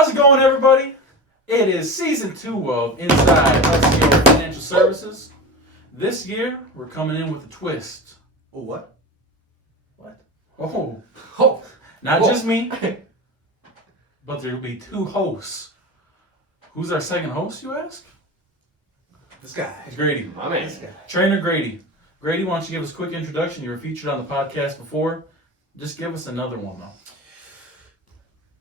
How's it going, everybody? It is season 2 of Inside LCO Financial Services. This year, we're coming in with a twist. Oh, what? What? Oh. Not just me, but there will be 2 hosts. Who's our second host, you ask? This guy. It's Grady. My man. This guy. Trainer Grady. Grady, why don't you give us a quick introduction? You were featured on the podcast before. Just give us another one, though.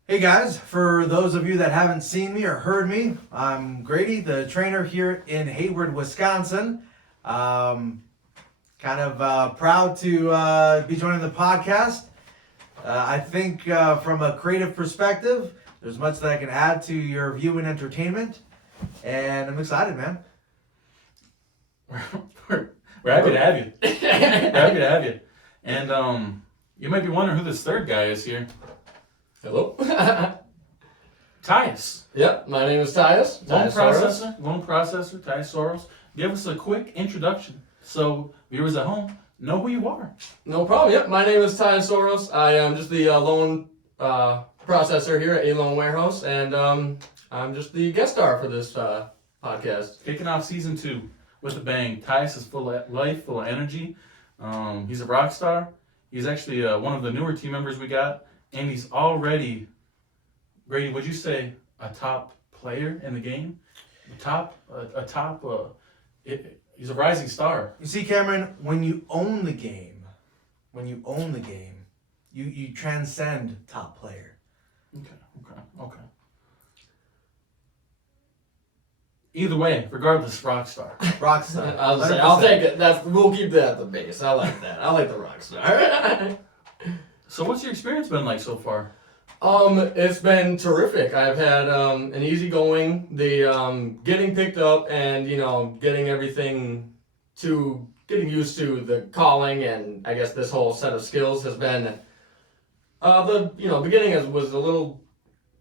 Hey guys, for those of you that haven't seen me or heard me, I'm Grady, the trainer here in Hayward, Wisconsin. Kind of proud to be joining the podcast. I think from a creative perspective, there's much that I can add to your view and entertainment, and I'm excited, man. We're happy to have you. We're happy to have you. And you might be wondering who this third guy is here. Hello. Tyas. Yep, my name is Tyas. Loan Soros. processor, Tyas Soros. Give us a quick introduction so viewers at home know who you are. No problem. Yep, my name is Tyas Soros. I am just the loan processor here at A Loan Warehouse, and I'm just the guest star for this podcast. Kicking off season 2 with a bang. Tyas is full of life, full of energy. He's a rock star. He's actually one of the newer team members we got. And he's already, Grady, would you say a top player in the game? He's a rising star. You see, Cameron, when you own the game, you transcend top player. Okay. Either way, regardless, rock star. Rock star. I'll take it. We'll keep that at the base. I like that. I like the rock star. So what's your experience been like so far? It's been terrific. I've had an easy going, getting picked up and, getting used to the calling, and I guess this whole set of skills has been, the beginning was a little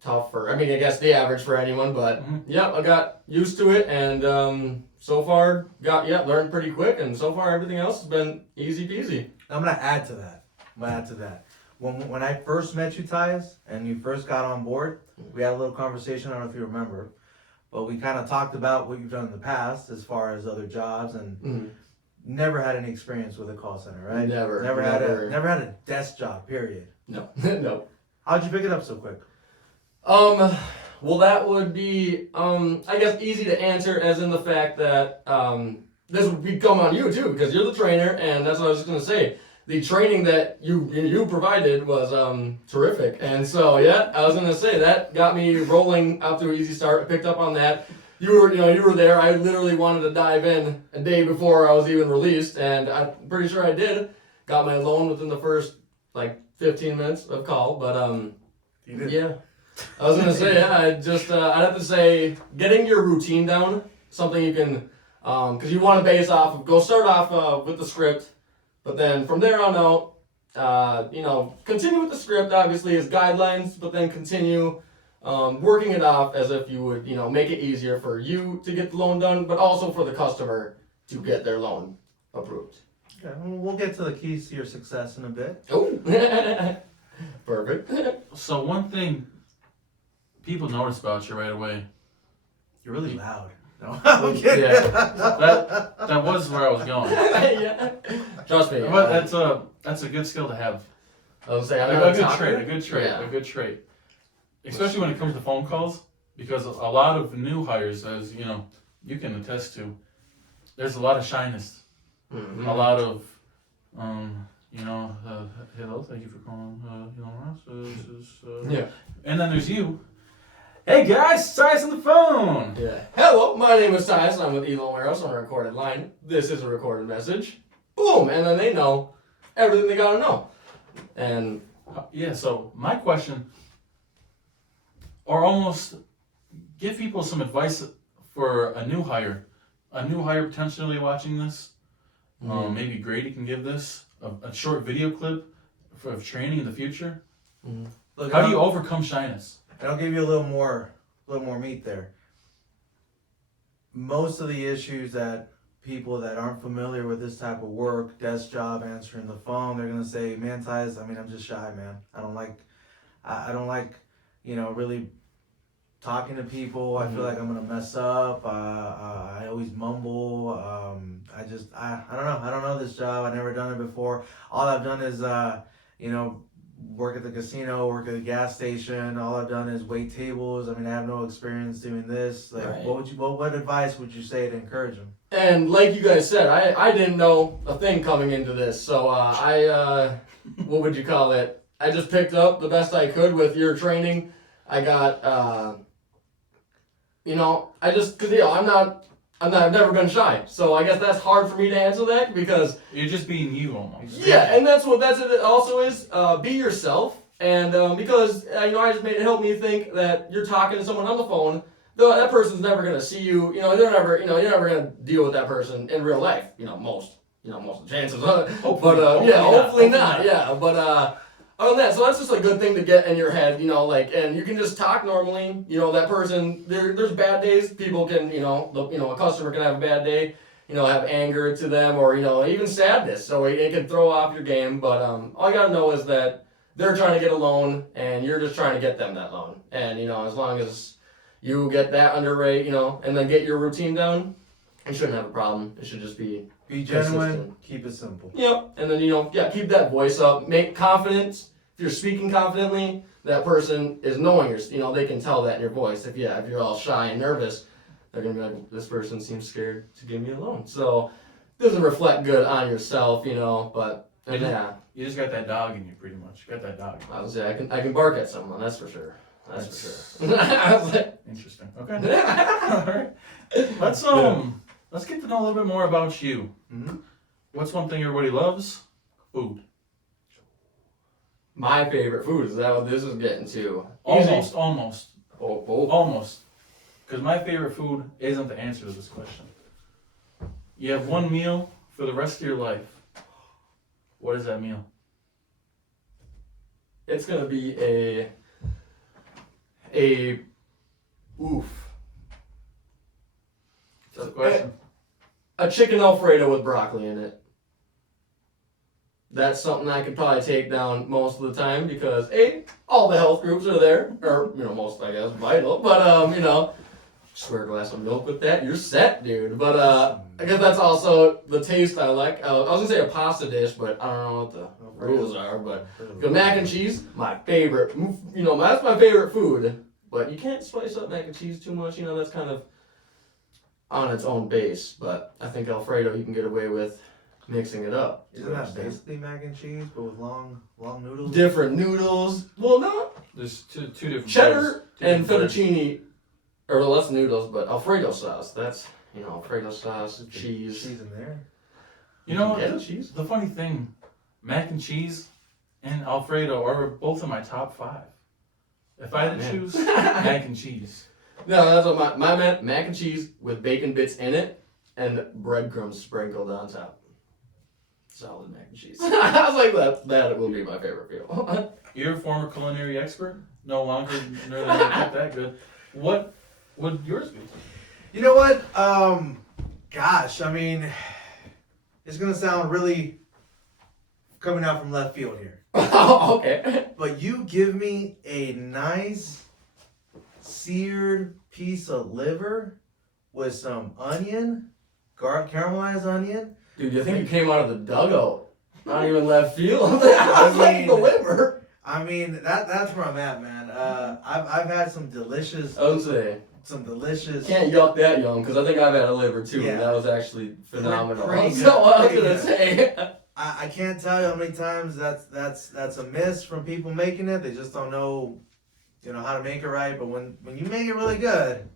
tough I guess the average for anyone, but yeah, I got used to it, and so far learned pretty quick, and so far everything else has been easy peasy. I'm gonna add to that. When I first met you, Tyas, and you first got on board, we had a little conversation. I don't know if you remember, but we kind of talked about what you've done in the past as far as other jobs, and never had any experience with a call center, right? Never had a desk job. Period. No, no. How'd you pick it up so quick? Well, that would be, I guess, easy to answer, as in the fact that this would become on you too, because you're the trainer, and that's what I was just gonna say. The training that you provided was terrific, and so yeah, I was gonna say that got me rolling out to an easy start. I picked up on that. You were there. I literally wanted to dive in a day before I was even released, and I'm pretty sure I did. Got my loan within the first 15 minutes of call, but You did. yeah. I was gonna say I'd have to say getting your routine down, something you can, because you want to start off with the script. But then from there on out, continue with the script, obviously, as guidelines, but then continue working it off as if you would, make it easier for you to get the loan done, but also for the customer to get their loan approved. Okay, we'll get to the keys to your success in a bit. Oh, perfect. So one thing people notice about you right away. You're really loud. No, I'm kidding. Yeah, that was where I was going. Yeah. Trust me. But that's a good skill to have. I was saying, A good trait. Especially when it comes to phone calls, because a lot of new hires, as you can attest to, there's a lot of shyness. Mm-hmm. A lot of, hello, thank you for calling, Yeah. And then there's you. Hey guys, Tyas on the phone. Yeah. Hello, my name is Tyas. I'm with A Loan Warehouse on a recorded line. This is a recorded message. Boom, and then they know everything they gotta know. And Yeah, so my question, or almost give people some advice for a new hire potentially watching this. Maybe Grady can give this a short video clip of training in the future. Look, How do you overcome shyness? And I'll give you a little more meat there. Most of the issues that people that aren't familiar with this type of work, desk job, answering the phone, they're gonna say, "Man, Tyas, I'm just shy, man. I don't like, really talking to people. I feel like I'm gonna mess up. I always mumble. I don't know. I don't know this job. I've never done it before. All I've done is work at the casino, work at a gas station. All I've done is wait tables. I mean, I have no experience doing this. Like, Right. what advice would you say to encourage them? And like you guys said, I didn't know a thing coming into this, so what would you call it? I just picked up the best I could with your training. I got, I've never been shy, so I guess that's hard for me to answer that because You're just being you almost. yeah, and that's it also is. Be yourself, and because I just made it help me think that you're talking to someone on the phone. Though that person's never gonna see you. You're never gonna deal with that person in real life. Most of the chances. Hopefully not. Yeah, but other than that, so that's just a good thing to get in your head. And you can just talk normally. That person. There's bad days. People can. A customer can have a bad day. Have anger to them or even sadness. So it can throw off your game. But all you gotta know is that they're trying to get a loan, and you're just trying to get them that loan. And as long as you get that underway, and then get your routine down, you shouldn't have a problem. It should just be genuine, consistent. keep it simple. Yep. And then, keep that voice up. Make confidence. If you're speaking confidently, that person is knowing they can tell that in your voice. If you're all shy and nervous, they're going to be like, this person seems scared to give me a loan. So it doesn't reflect good on yourself, but yeah. You just got that dog in you, pretty much. You got that dog. I would say I can bark at someone, that's for sure. That's for sure. I was like, interesting. Okay. All right. Let's get to know a little bit more about you. Mm-hmm. What's one thing everybody loves? Food. my favorite food. Is that what this is getting to? Almost. Oh. Because my favorite food isn't the answer to this question. You have one meal for the rest of your life. What is that meal? It's gonna be oof. That's the question. A chicken Alfredo with broccoli in it. That's something I could probably take down most of the time because all the health groups are there, or most I guess vital. But square glass of milk with that, you're set, dude. But I guess that's also the taste I like. I was gonna say a pasta dish, but I don't know what the rules are. But mac and cheese, my favorite. That's my favorite food. But you can't spice up mac and cheese too much. That's kind of on its own base. But I think Alfredo you can get away with mixing it up. Isn't that basically mac and cheese, but with long noodles? Different noodles. Well, no. There's two different Cheddar and breads. fettuccine, or less noodles, but Alfredo sauce. That's Alfredo sauce, cheese. Cheese in there. Cheese. The funny thing, mac and cheese and Alfredo are both in my top 5. If I had to choose, mac and cheese. No, that's what my mac and cheese with bacon bits in it and breadcrumbs sprinkled on top. Solid mac and cheese. I was like, that will be my favorite meal. You're a former culinary expert. No longer nearly not that good. What would yours be? You know what? Gosh, I mean, it's gonna sound really coming out from left field here. Okay. But you give me a nice seared piece of liver with some onion, caramelized onion. Dude, you think you came out of the dugout? Not even left field. I was like the liver. I mean, that's where I'm at, man. I've had some delicious. I would say. Some delicious. Can't yuck that young because I think I've had a liver too, Yeah. and that was actually phenomenal. Pretty So I was good. gonna say. I can't tell you how many times that's a miss from people making it. They just don't know, how to make it right. But when you make it really good,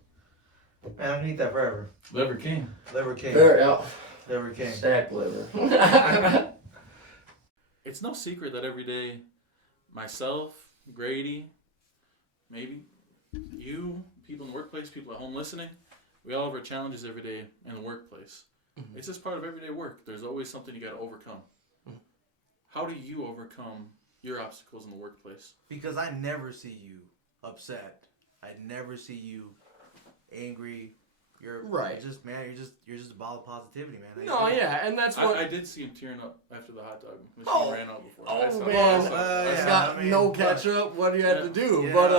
man, I can eat that forever. Liver King. Liver king. There, yeah. Liver king. Stacked liver. It's no secret that every day, myself, Grady, maybe you, people in the workplace, people at home listening, we all have our challenges every day in the workplace. Mm-hmm. It's just part of everyday work. There's always something you got to overcome. Mm-hmm. How do you overcome your obstacles in the workplace? Because I never see you upset. I never see you angry. You're right. You're just a ball of positivity, man. No, yeah, and that's what I did see him tearing up after the hot dog machine ran out before. Oh man, I got no ketchup. What do you have to do? Yeah. But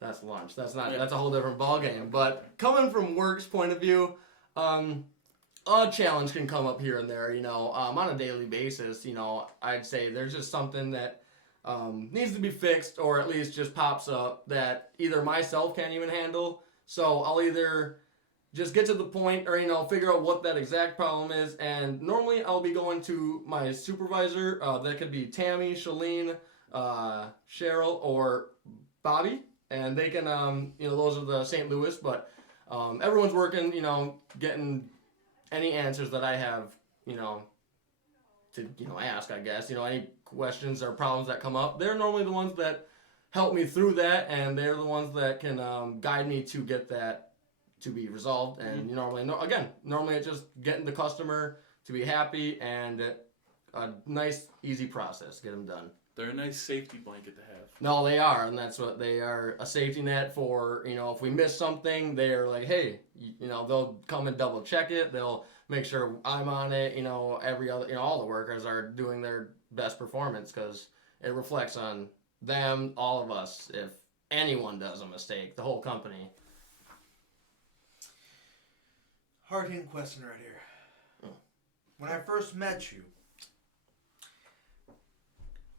That's lunch. That's not. Yeah. That's a whole different ball game. But coming from work's point of view, a challenge can come up here and there. On a daily basis. I'd say there's just something that needs to be fixed, or at least just pops up that either myself can't even handle. So I'll either just get to the point, or figure out what that exact problem is. And normally I'll be going to my supervisor. That could be Tammy, Shalene, Cheryl, or Bobby, and they can, those are the St. Louis, but everyone's working, getting any answers that I have, to, ask, I guess, any questions or problems that come up. They're normally the ones that help me through that, and they're the ones that can guide me to get that to be resolved. And normally it's just getting the customer to be happy, and a nice, easy process, get them done. They're a nice safety blanket to have. No, they are, and that's what they are, a safety net for, if we miss something, they're like, hey, they'll come and double check it, they'll make sure I'm on it, every other, all the workers are doing their best performance, because it reflects on them, all of us, if anyone does a mistake, the whole company. Hard-hitting question right here. When I first met you,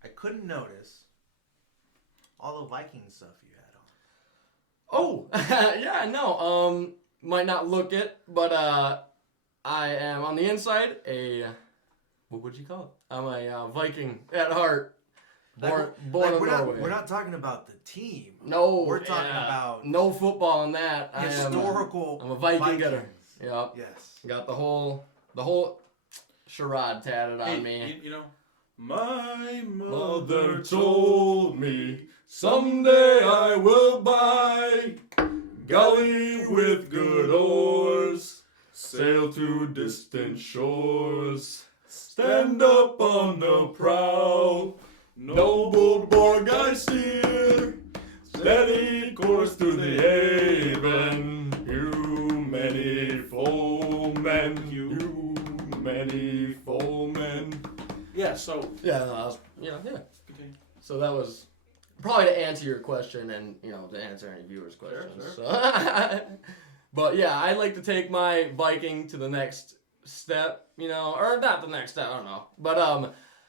I couldn't notice all the Viking stuff you had on. Oh, yeah, no, might not look it, but I am on the inside what would you call it? I'm a Viking at heart, born in Norway. We're not talking about the team. No, we're talking about no football in that. Historical. I'm a Viking Vikings. getter. Yep. Yes. Got the whole charade tatted on me. My Mother told me someday I will buy galley with good oars, sail to distant shores, stand up on the prow, noble Borg I steer, steady course to the haven, you many foemen, Yeah, so... Yeah, yeah. Okay. So that was probably to answer your question, and to answer any viewers' questions. Sure. So. But yeah, I'd like to take my Viking to the next step, or not the next step, I don't know. But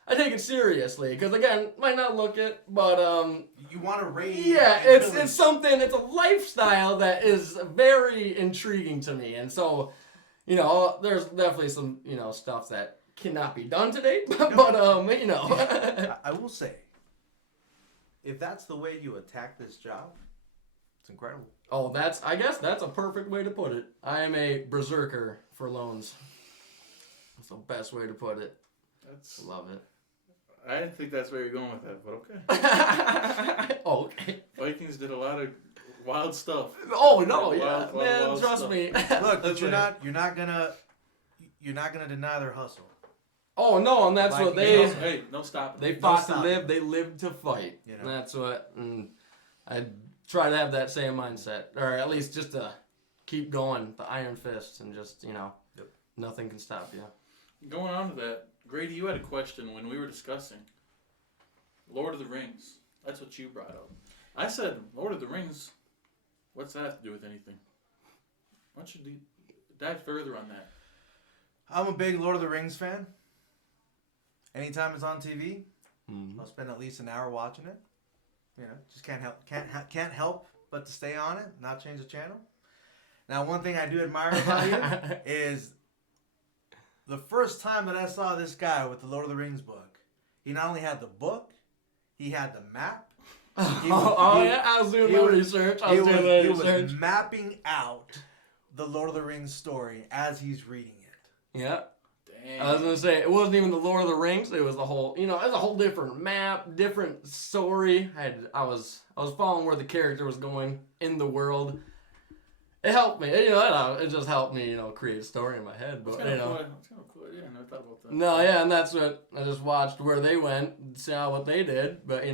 I take it seriously, because again, might not look it, but you want to raise. Yeah, it's something. It's a lifestyle that is very intriguing to me, and so there's definitely some stuff that cannot be done today, but I will say, if that's the way you attack this job, it's incredible. Oh, I guess that's a perfect way to put it. I am a berserker for loans. That's the best way to put it. Love it. I didn't think that's where you're going with that, but okay. Okay. Vikings did a lot of wild stuff. Oh no, Wild trust stuff. me. Look, but you're not gonna deny their hustle. Oh no, and that's what they. Hey, no stopping. They fought to live. They lived to fight. And that's what. And I try to have that same mindset, or at least just to keep going, the iron fist, and just nothing can stop you. Going on to that, Grady, you had a question when we were discussing Lord of the Rings. That's what you brought up. I said, Lord of the Rings, what's that have to do with anything? Why don't you dive further on that? I'm a big Lord of the Rings fan. Anytime it's on TV, I'll spend at least an hour watching it. Just can't help but to stay on it, not change the channel. Now, one thing I do admire about you is the first time that I saw this guy with the Lord of the Rings book, he not only had the book, he had the map. Yeah, I was doing the research. He was mapping out the Lord of the Rings story as he's reading it. Yeah. Dang. I was gonna say it wasn't even the Lord of the Rings. It was the whole, it was a whole different map, different story. I was following where the character was going in the world. It helped me, it just helped me, create a story in my head. But It's kind of cool. Yeah, I never thought about that. No, yeah, and that's what I just watched where they went, see what they did. But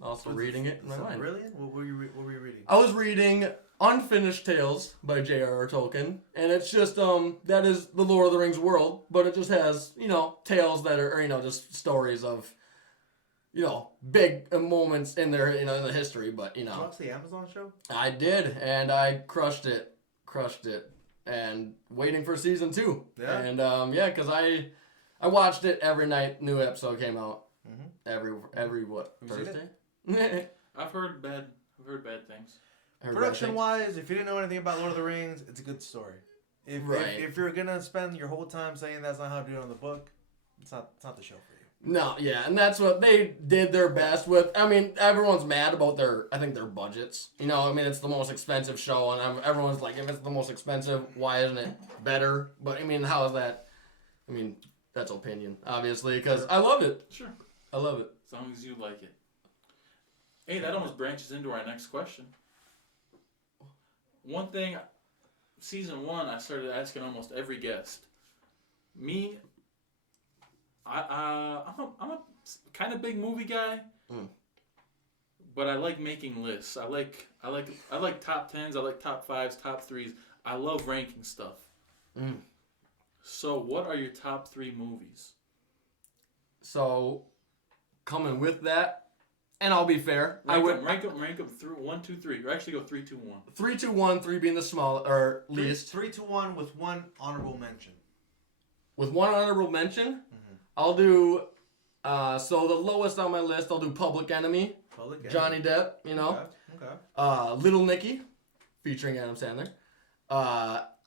also reading it in my mind. Brilliant. What were you reading? I was reading Unfinished Tales by J.R.R. Tolkien, and it's just that is the Lord of the Rings world, but it just has tales that are just stories of big moments in their, in the history. But Did you watch the Amazon show? I did, and I crushed it, and waiting for season 2. Yeah. And because I watched it every night. New episode came out. Mm-hmm. Every what, Have you seen Thursday? I've heard bad things. Production wise, if you didn't know anything about Lord of the Rings, it's a good story. If you're gonna spend your whole time saying that's not how to do it on the book, it's not the show for you. No, yeah, and that's what they did their best with. I mean, everyone's mad about their budgets. It's the most expensive show, and everyone's like, if it's the most expensive, why isn't it better? But how is that? That's opinion, obviously, because I love it. Sure. I love it. As long as you like it. Hey, that almost branches into our next question. One thing, season 1, I started asking almost every guest. Me, I'm a kind of big movie guy, but I like making lists. I like top 10s. I like top 5s, top 3s. I love ranking stuff. So, what are your top 3 movies? So, coming with that, and I'll be fair, I would rank them through 1, 2, 3, or actually go 3, 2, 1. 3, 2, 1, 3 being the small or least. 3, 2, 1 with one honorable mention. With one honorable mention, I'll do. So the lowest on my list, I'll do Public Enemy. Johnny Depp, Okay. Little Nicky, featuring Adam Sandler.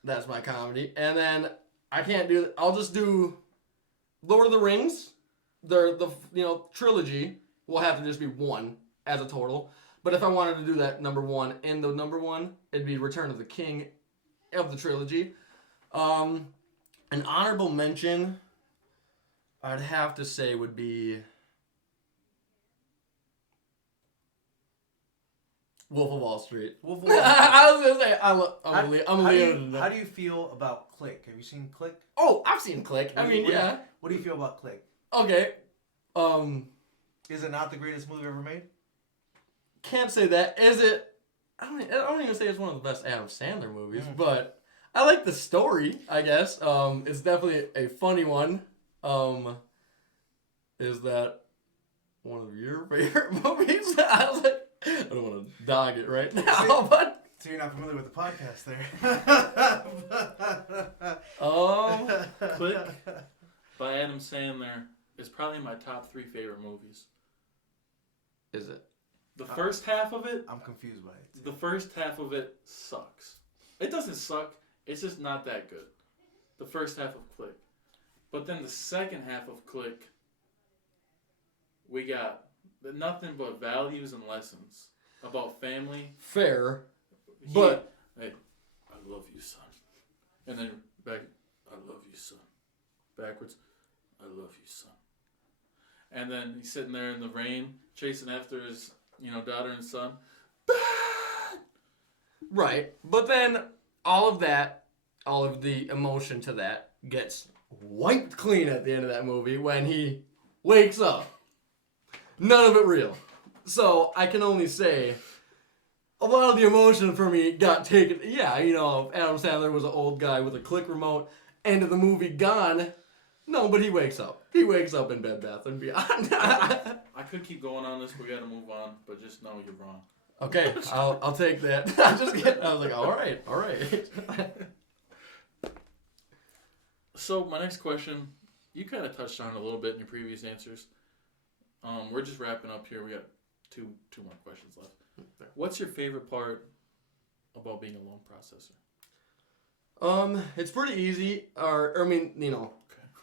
That's my comedy, and then I'll just do Lord of the Rings. The trilogy will have to just be 1 as a total. But if I wanted to do that number 1 and the number 1, it'd be Return of the King of the trilogy. An honorable mention, I'd have to say, would be Wolf of Wall Street. Wolf of Wall Street. I was gonna say I'm Leo. How do you feel about Click? Have you seen Click? Oh, I've seen Click. What do you feel about Click? Okay. Is it not the greatest movie ever made? Can't say that. Is it? I don't even say it's one of the best Adam Sandler movies, but I like the story, I guess. It's definitely a funny one. Is that one of your favorite movies? I was like, I don't want to dog it right now, but so you're not familiar with the podcast there. Click by Adam Sandler is probably my top 3 favorite movies. Is it? The first half of it, I'm confused by it. The first half of it sucks. It doesn't suck. It's just not that good. The first half of Click. But then the second half of Click, we got nothing but values and lessons about family. Fair. But hey, I love you, son. And then back, I love you, son. Backwards, I love you, son. And then he's sitting there in the rain, chasing after his, daughter and son. Bad! Right. But then all of the emotion to that gets wiped clean at the end of that movie when he wakes up. None of it real. So I can only say a lot of the emotion for me got taken. Yeah, Adam Sandler was an old guy with a click remote. End of the movie gone. No, but he wakes up. He wakes up in Bed Bath and Beyond. I could keep going on this. We got to move on, but just know you're wrong. Okay, I'll take that. I was like, all right. So my next question, you kind of touched on it a little bit in your previous answers. We're just wrapping up here. We got two more questions left. What's your favorite part about being a loan processor? It's pretty easy.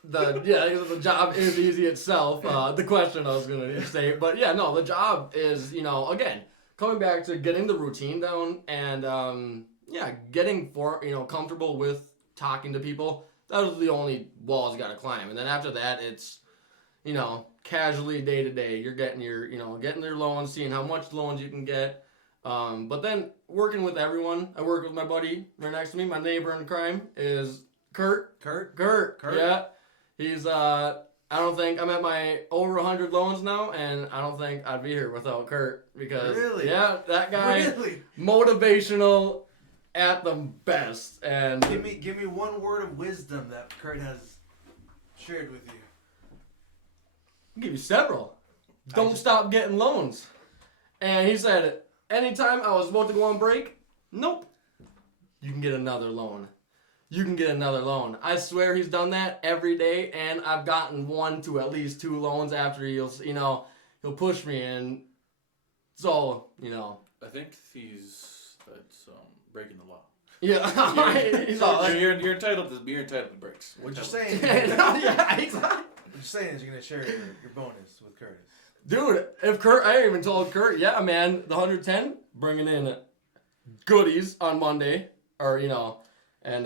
The job is easy itself. The question I was gonna say, but yeah, no, the job is, again, coming back to getting the routine down and getting comfortable with talking to people. That was the only walls you gotta climb, and then after that, it's casually day to day. You're getting getting their loans, seeing how much loans you can get. But then working with everyone, I work with my buddy right next to me. My neighbor in crime is Kurt. Yeah. He's, I don't think I'm at my over 100 loans now, and I don't think I'd be here without Kurt because, yeah, that guy, motivational at the best. And give me one word of wisdom that Kurt has shared with you. I'll give you several. don't stop getting loans. And he said, anytime I was about to go on break, nope, you can get another loan. You can get another loan. I swear he's done that every day, and I've gotten 1 to at least 2 loans after he'll push me, and so, I think that's breaking the law. yeah. He's all like, You're entitled to breaks. What you're saying? yeah, exactly. What you're saying is you're gonna share your bonus with Curtis. Dude, if Kurt, I even told Kurt, yeah, man, the 110, bringing in goodies on Monday, or, and,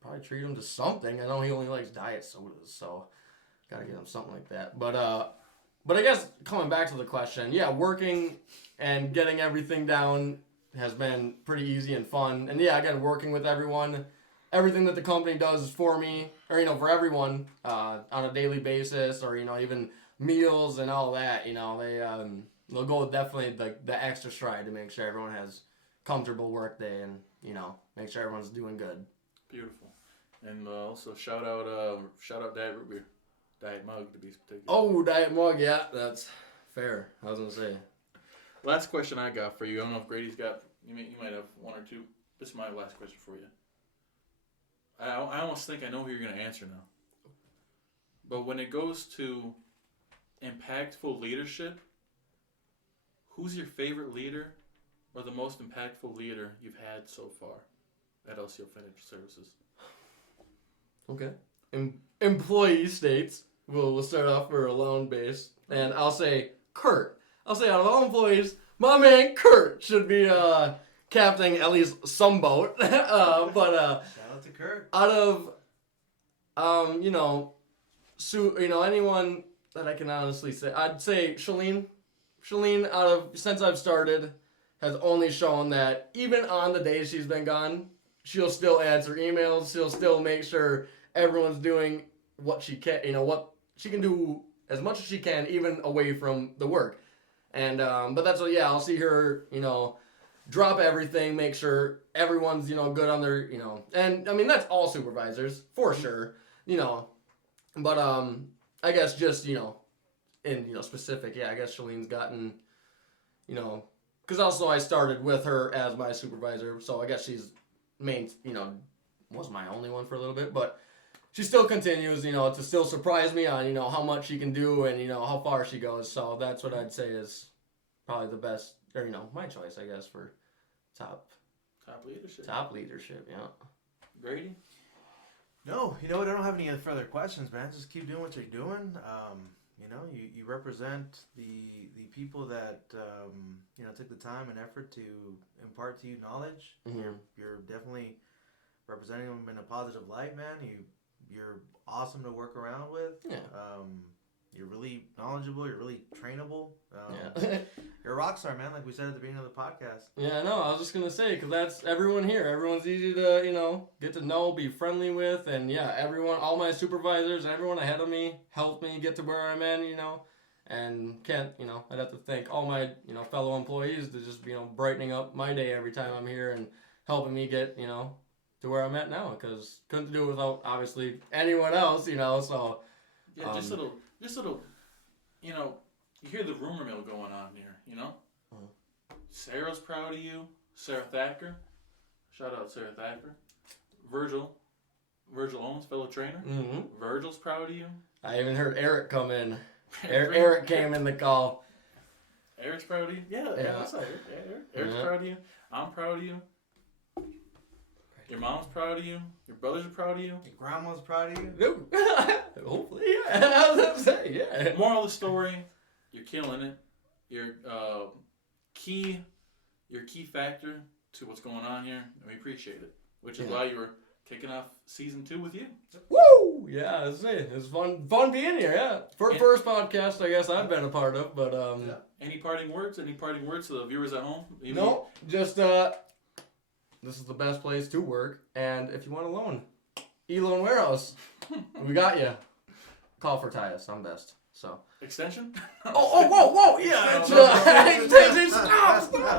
probably treat him to something. I know he only likes diet sodas, so gotta get him something like that. But I guess coming back to the question, yeah, working and getting everything down has been pretty easy and fun. And yeah, again, working with everyone, everything that the company does for me, or, for everyone, on a daily basis, or, even meals and all that, they'll go definitely the extra stride to make sure everyone has comfortable work day and, make sure everyone's doing good. Beautiful. And also shout out Diet Root Beer. Diet Mug to be particular. Oh, Diet Mug, yeah, that's fair. I was going to say. Last question I got for you. I don't know if Grady's got, you might have 1 or 2. This is my last question for you. I almost think I know who you're going to answer now. But when it goes to impactful leadership, who's your favorite leader or the most impactful leader you've had so far at LCO Financial Services? Okay. Employee states. We'll start off for a loan base. And I'll say Kurt. I'll say out of all employees, my man Kurt should be captaining at least some boat. But shout out to Kurt. Out of anyone that I can honestly say, I'd say Shalene. Shalene, since I've started, has only shown that even on the days she's been gone, she'll still answer emails. She'll still make sure everyone's doing what she can. What she can do as much as she can, even away from the work. And but that's what. Yeah, I'll see her. Drop everything, make sure everyone's good on their. And I mean that's all supervisors for sure. But I guess just in specific, yeah, I guess Shalene's gotten because also I started with her as my supervisor, so I guess she's was my only one for a little bit, but she still continues to still surprise me on how much she can do and how far she goes. So that's what I'd say is probably the best, or my choice, I guess, for top leadership. Yeah. Grady? No, you know what? I don't have any further questions, man. Just keep doing what you're doing. You represent the people that took the time and effort to impart to you knowledge. Mm-hmm. You're definitely representing them in a positive light, man. You're awesome to work around with. Yeah. You're really knowledgeable. You're really trainable. Yeah. You're a rock star, man. Like we said at the beginning of the podcast. Yeah, no, I was just gonna say because that's everyone here. Everyone's easy to get to know, be friendly with, and yeah, everyone, all my supervisors, everyone ahead of me helped me get to where I'm at. And I'd have to thank all my fellow employees to just brightening up my day every time I'm here and helping me get to where I'm at now because couldn't do it without obviously anyone else. So yeah, just little. You hear the rumor mill going on here, Sarah's proud of you. Sarah Thacker. Shout out Sarah Thacker. Virgil Owens, fellow trainer. Mm-hmm. Virgil's proud of you. I even heard Eric come in. Eric came in the call. Eric's proud of you? Yeah. That's all right. Eric. Eric's proud of you. I'm proud of you. Your mom's proud of you. Your brothers are proud of you. Your grandma's proud of you. No. Hopefully, yeah. I was gonna say, yeah. Moral of the story: you're killing it. You're key factor to what's going on here, and we appreciate it. Which is why you were kicking off season 2 with you. Woo! Yeah, it's fun being here. Yeah, first podcast I guess I've been a part of, but Yeah. Any parting words to the viewers at home? No, just this is the best place to work, and if you want a loan, E-Loan Warehouse, we got you. Call for Tyas. I'm best. So extension. Whoa! Yeah.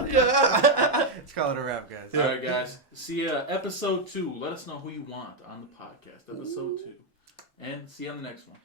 Yeah. Let's call it a wrap, guys. All right, guys. See ya. Episode 2. Let us know who you want on the podcast. Episode 2, and see you on the next one.